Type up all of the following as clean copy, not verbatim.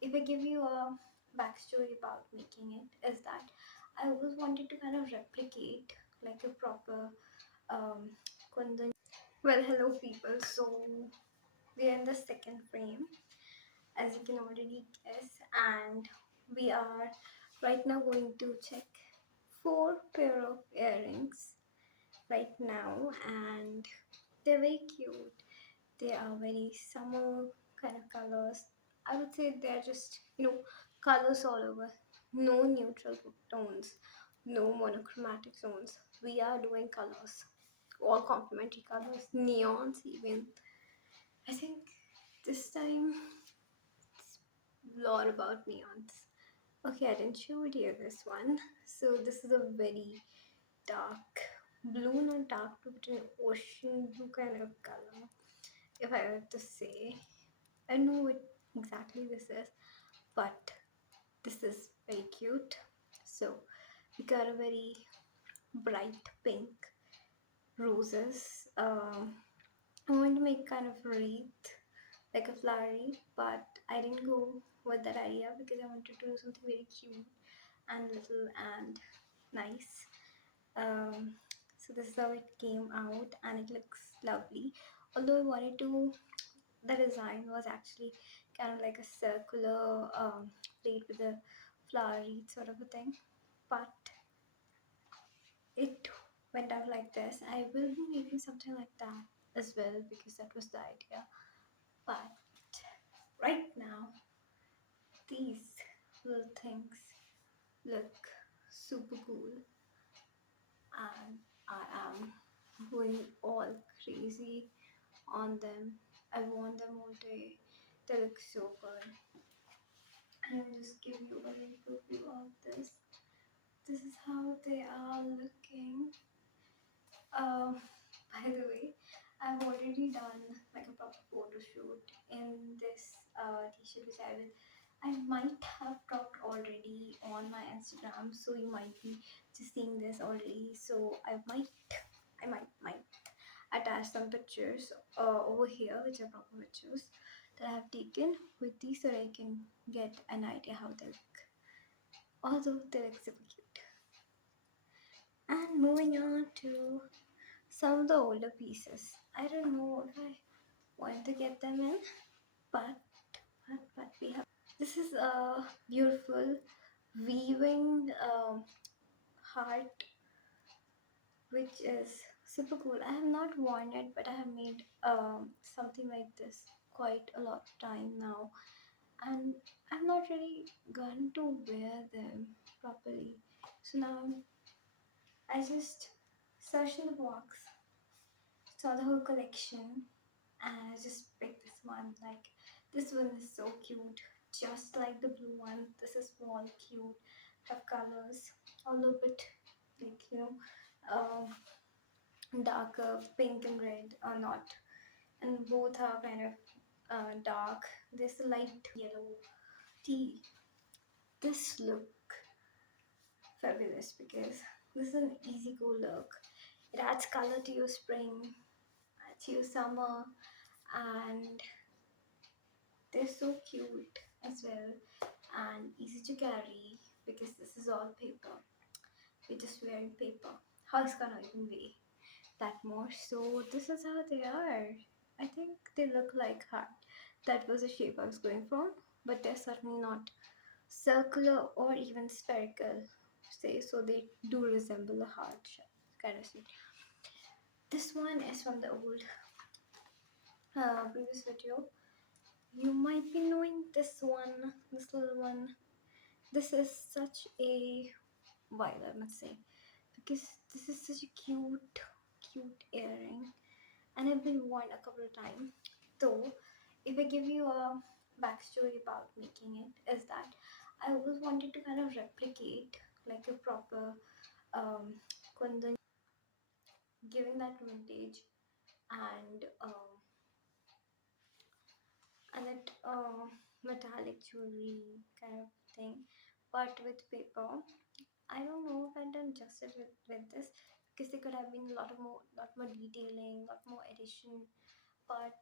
If I give you a backstory about making it, is that I always wanted to kind of replicate like a proper um, kundan. Well, hello people. So we are in the second frame, as you can already guess, and we are right now going to check four pair of earrings right now, and they're very cute. They are very summer kind of colors. I would say they're just, colors all over. No neutral tones, no monochromatic tones. We are doing colors, all complementary colors, neons even. I think this time it's a lot about neons. Okay, I didn't show you this one. So this is a very dark blue, not dark blue, but an ocean blue kind of color. If I were to say, I don't know what exactly this is, but this is very cute. So we got a very bright pink roses. I want to make kind of a wreath, like a flower wreath, but I didn't go with that idea because I wanted to do something very cute and little and nice. So this is how it came out, and it looks lovely. Although I wanted to, the design was actually kind of like a circular plate with a flower wreath sort of a thing, but it went out like this. I will be making something like that as well because that was the idea. But right now, these little things look super cool, and I am going all crazy on them. I want them all day. They look so good. And I'll just give you a little view of this. This is how they are looking. By the way, I've already done like a proper photo shoot in this t-shirt which I might have dropped already on my Instagram, so you might be just seeing this already. So I might attach some pictures over here, which are proper pictures that I have taken with these, so I can get an idea how they look. Although they look super cute. And moving on to some of the older pieces. I don't know if I want to get them in, but we have. This is a beautiful weaving heart, which is super cool. I have not worn it, but I have made something like this quite a lot of time now, and I've not really gotten to wear them properly. So now I just searched in the box, saw the whole collection, and I just picked this one. Like, this one is so cute, just like the blue one. This is small, cute, have colors, although bit like darker pink and red or not, and both are kind of dark. This light yellow tea. This look fabulous because this is an easy go look. It adds color to your spring, to your summer, and they're so cute as well and easy to carry because this is all paper. We're just wearing paper. How is gonna even weigh that more? So this is how they are. I think they look like heart. That was the shape I was going for, but they're certainly not circular or even spherical. Say so they do resemble a heart kind of shape. This one is from the old previous video. You might be knowing this one, this little one. This is such a while, I must say, because this is such a cute earring, and I've been worn a couple of times. Though, if I give you a backstory about making it, is that I always wanted to kind of replicate like a proper kundan, giving that vintage and that metallic jewelry kind of thing, but with paper. I don't know if I've done justice with this because there could have been a lot more detailing, lot more addition but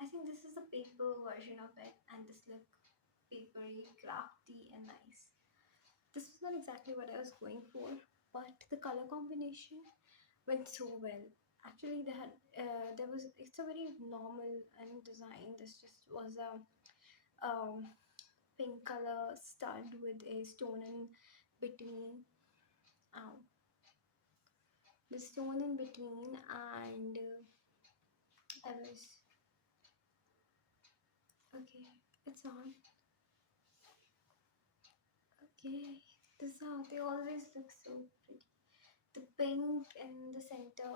I think this is the paper version of it, and this look papery, crafty, and nice. This was not exactly what I was going for, but the color combination went so well. Actually, it's a very normal and design. This just was a pink color stud with a stone in between. Um, the stone in between, and I was okay. It's on. Okay, this is how they always look so pretty. The pink in the center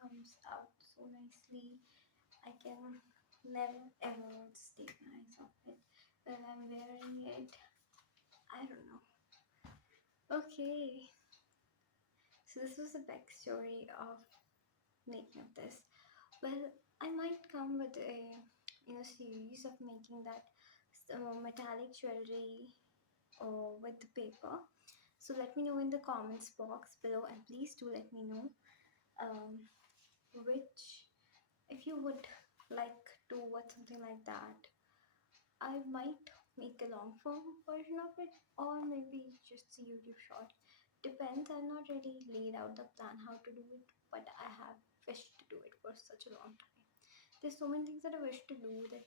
comes out so nicely. I can never ever just take my eyes off it when I'm wearing it. I don't know. Okay, so this was the backstory of making of this. Well, I might come with a series of making that metallic jewelry or with the paper. So let me know in the comments box below, and please do let me know which, if you would like to watch something like that. I might make a long form version of it, or maybe just a YouTube short. Depends. I'm not really laid out the plan how to do it, but I have wished to do it for such a long time. There's so many things that I wish to do that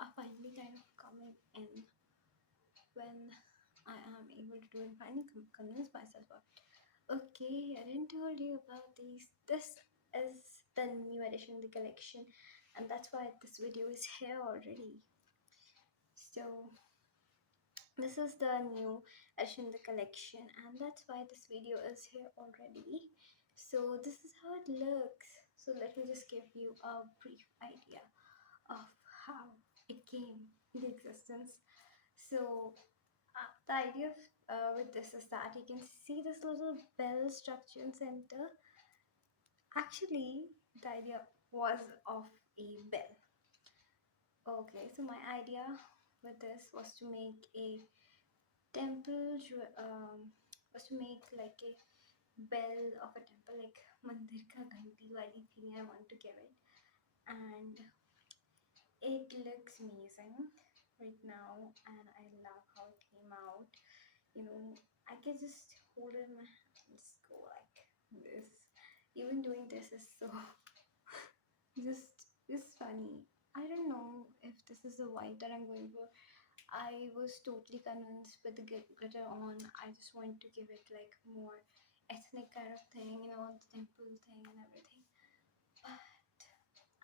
are finally kind of coming in when I am able to do it and finally convince myself of it. Okay, I didn't tell you about these. This is the new edition of the collection, and that's why this video is here already. So this is the new edition of the collection, and that's why this video is here already. So this is how it looks. So let me just give you a brief idea of how it came into existence. So the idea with this is that you can see this little bell structure in center. Actually, the idea was of a bell. Okay, so my idea with this was to make a temple, was to make like a bell of a temple, like mandir ka ghanti wali feeling I want to give it, and it looks amazing right now, and I love how it came out. I can just hold it in my hands and just go like this. Even doing this is so just funny. I don't know if this is the white that I'm going for. I was totally convinced with the glitter on. I just want to give it like more ethnic kind of thing, the temple thing and everything. But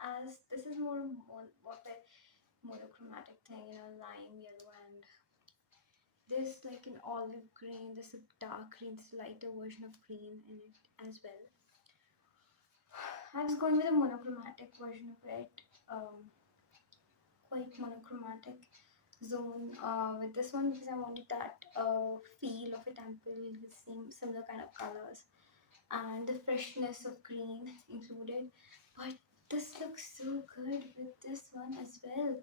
as this is more of a monochromatic thing, lime yellow, and this like an olive green, this is dark green, this lighter version of green in it as well. I was going with a monochromatic version of it, quite monochromatic zone with this one, because I wanted that feel of a temple with similar kind of colors and the freshness of green included. But this looks so good with this one as well.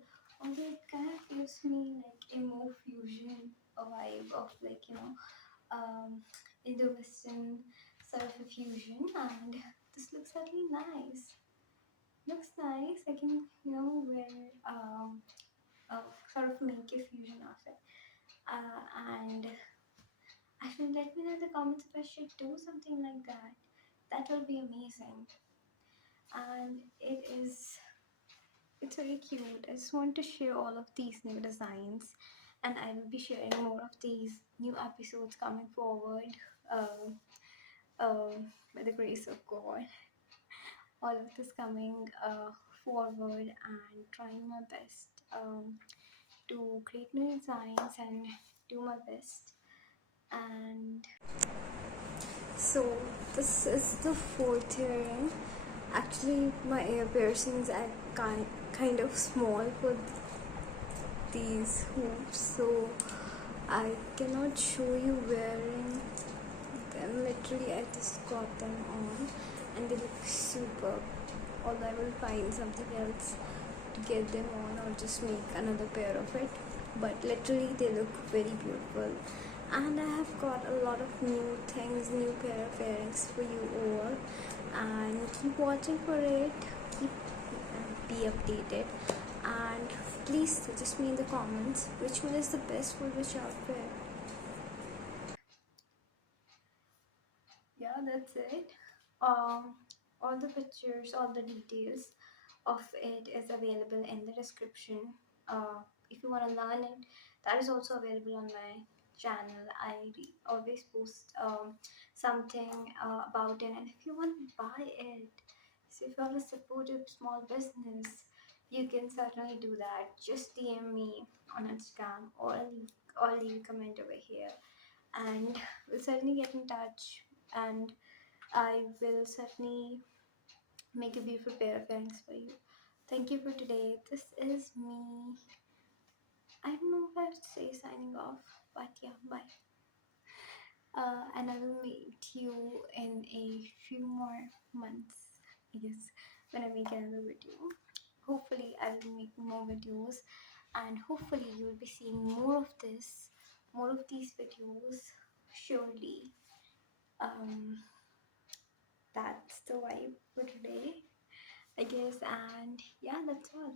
Although it kind of gives me like a more fusion vibe of like Indo-Western sort of a fusion, and this looks really nice. Looks nice. I can wear sort of make a fusion of it. And actually, let me know in the comments if I should do something like that. That will be amazing. And it's very cute. I just want to share all of these new designs, and I will be sharing more of these new episodes coming forward by the grace of God. All of this coming forward, and trying my best to create new designs and do my best. And so this is the fourth earring. Actually, my ear piercings are kind of small for these hoops, so I cannot show you wearing them. Literally, I just got them on and they look superb. Although I will find something else to get them on, or just make another pair of it, but literally they look very beautiful. And I have got a lot of new things, new pair of earrings for you all, and keep watching for it. Keep be updated. And please suggest me in the comments which one is the best for which outfit. Yeah, that's it. All the pictures, all the details of it is available in the description. If you want to learn it, that is also available on my channel. I always post something about it, and if you want to buy it, so if you want to support a small business, you can certainly do that. Just DM me on Instagram, or leave a comment over here, and we'll certainly get in touch. And I will certainly make a beautiful pair of earrings for you. Thank you for today. This is me. I don't know what to say signing off, but yeah, bye. And I will meet you in a few more months, I guess, when I make another video. Hopefully, I will be making more videos, and hopefully, you will be seeing more of this, more of these videos, surely. Um, that's the vibe for today, I guess. And yeah, that's all.